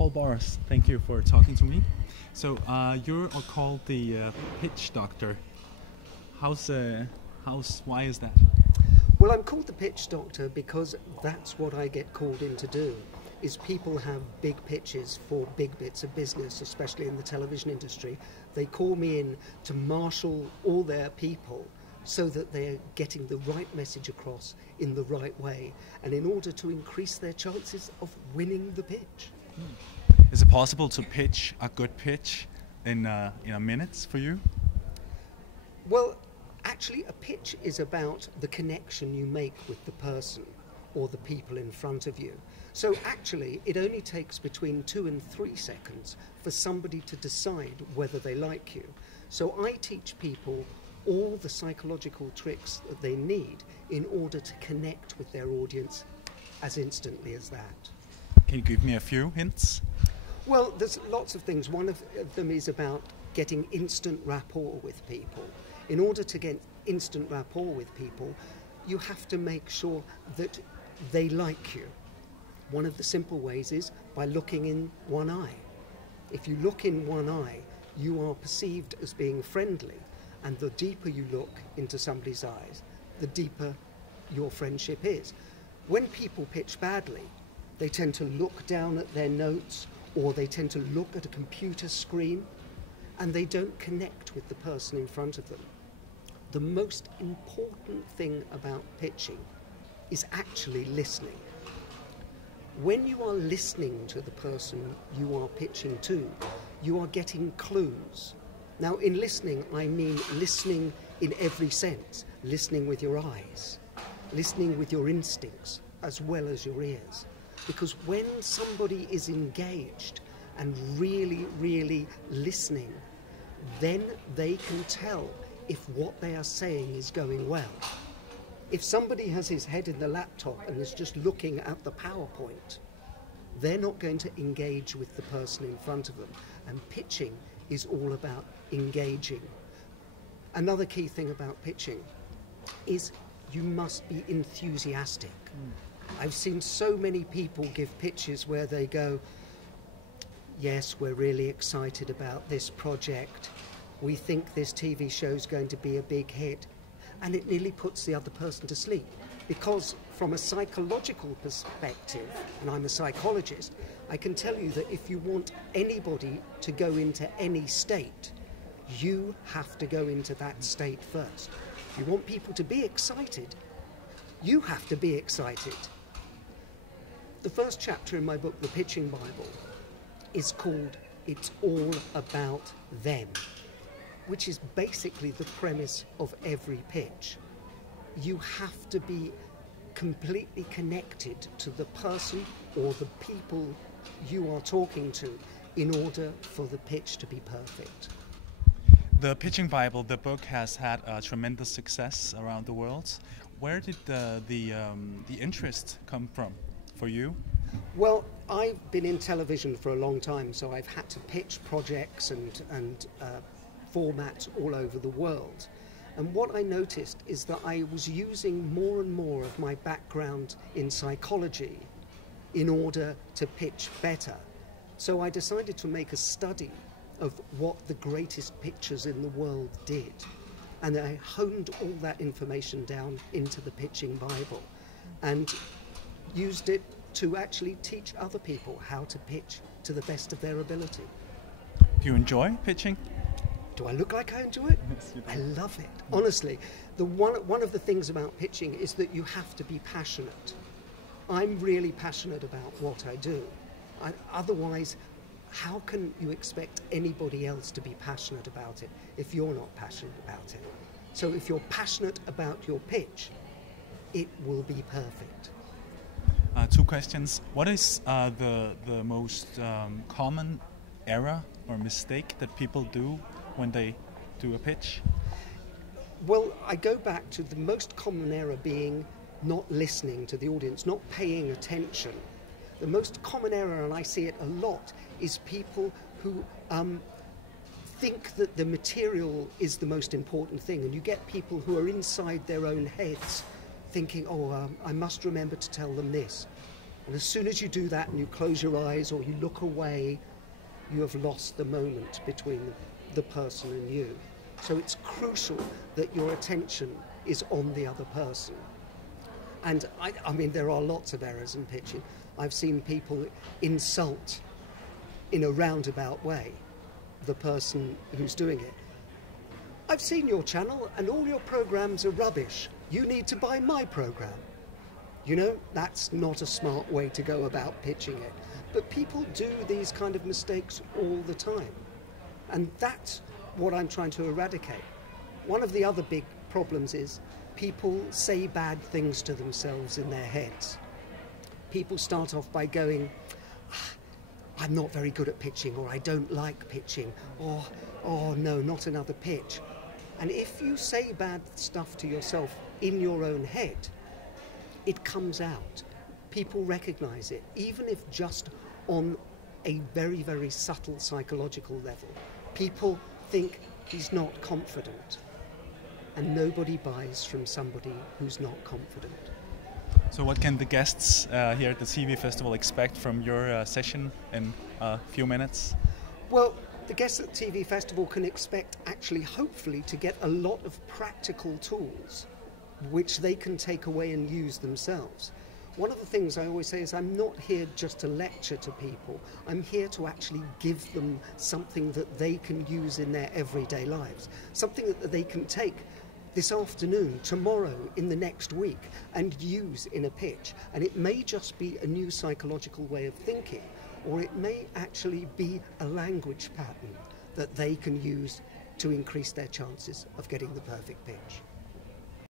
Paul Boross, thank you for talking to me. So you're called the pitch doctor. Why is that? Well, I'm called the pitch doctor because that's what I get called in to do. Is people have big pitches for big bits of business, especially in the television industry. They call me in to marshal all their people so that they're getting the right message across in the right way, and in order to increase their chances of winning the pitch. Is it possible to pitch a good pitch in a minute for you? Well, actually a pitch is about the connection you make with the person or the people in front of you. So actually it only takes between 2 and 3 seconds for somebody to decide whether they like you. So I teach people all the psychological tricks that they need in order to connect with their audience as instantly as that. Can you give me a few hints? Well, there's lots of things. One of them is about getting instant rapport with people. In order to get instant rapport with people, you have to make sure that they like you. One of the simple ways is by looking in one eye. If you look in one eye, you are perceived as being friendly, and the deeper you look into somebody's eyes, the deeper your friendship is. When people pitch badly, they tend to look down at their notes, or they tend to look at a computer screen, and they don't connect with the person in front of them. The most important thing about pitching is actually listening. When you are listening to the person you are pitching to, you are getting clues. Now, in listening, I mean listening in every sense. Listening with your eyes, listening with your instincts, as well as your ears. Because when somebody is engaged and really, really listening, then they can tell if what they are saying is going well. If somebody has his head in the laptop and is just looking at the PowerPoint, they're not going to engage with the person in front of them. And pitching is all about engaging. Another key thing about pitching is you must be enthusiastic. I've seen so many people give pitches where they go, yes, we're really excited about this project. We think this TV show is going to be a big hit. And it nearly puts the other person to sleep. Because from a psychological perspective, and I'm a psychologist, I can tell you that if you want anybody to go into any state, you have to go into that state first. If you want people to be excited, you have to be excited. The first chapter in my book, The Pitching Bible, is called It's All About Them, which is basically the premise of every pitch. You have to be completely connected to the person or the people you are talking to in order for the pitch to be perfect. The Pitching Bible, the book, has had a tremendous success around the world. Where did the interest come from for you? Well, I've been in television for a long time, so I've had to pitch projects and formats all over the world. And what I noticed is that I was using more and more of my background in psychology in order to pitch better. So I decided to make a study of what the greatest pitchers in the world did. And I honed all that information down into the Pitching Bible and used it to actually teach other people how to pitch to the best of their ability. Do you enjoy pitching? Do I look like I enjoy it? Yes, you do. I love it. Honestly, one of the things about pitching is that you have to be passionate. I'm really passionate about what I do. Otherwise, how can you expect anybody else to be passionate about it if you're not passionate about it? So if you're passionate about your pitch, it will be perfect. 2 questions. What is the most common error or mistake that people do when they do a pitch? Well, I go back to the most common error being not listening to the audience, not paying attention. The most common error, and I see it a lot, is people who think that the material is the most important thing, and you get people who are inside their own heads thinking, I must remember to tell them this. And as soon as you do that and you close your eyes or you look away, you have lost the moment between the person and you. So it's crucial that your attention is on the other person. And I mean, there are lots of errors in pitching. I've seen people insult in a roundabout way the person who's doing it. I've seen your channel and all your programs are rubbish. You need to buy my program. You know, that's not a smart way to go about pitching it. But people do these kind of mistakes all the time. And that's what I'm trying to eradicate. One of the other big problems is people say bad things to themselves in their heads. People start off by going, I'm not very good at pitching, or I don't like pitching, or, oh no, not another pitch. And if you say bad stuff to yourself in your own head, it comes out. People recognize it, even if just on a very, very subtle psychological level. People think he's not confident, and nobody buys from somebody who's not confident. So what can the guests here at the TV Festival expect from your session in a few minutes? Well, the guests at the TV Festival can expect, actually, hopefully, to get a lot of practical tools which they can take away and use themselves. One of the things I always say is I'm not here just to lecture to people. I'm here to actually give them something that they can use in their everyday lives, something that they can take this afternoon, tomorrow, in the next week, and use in a pitch. And it may just be a new psychological way of thinking, or it may actually be a language pattern that they can use to increase their chances of getting the perfect pitch.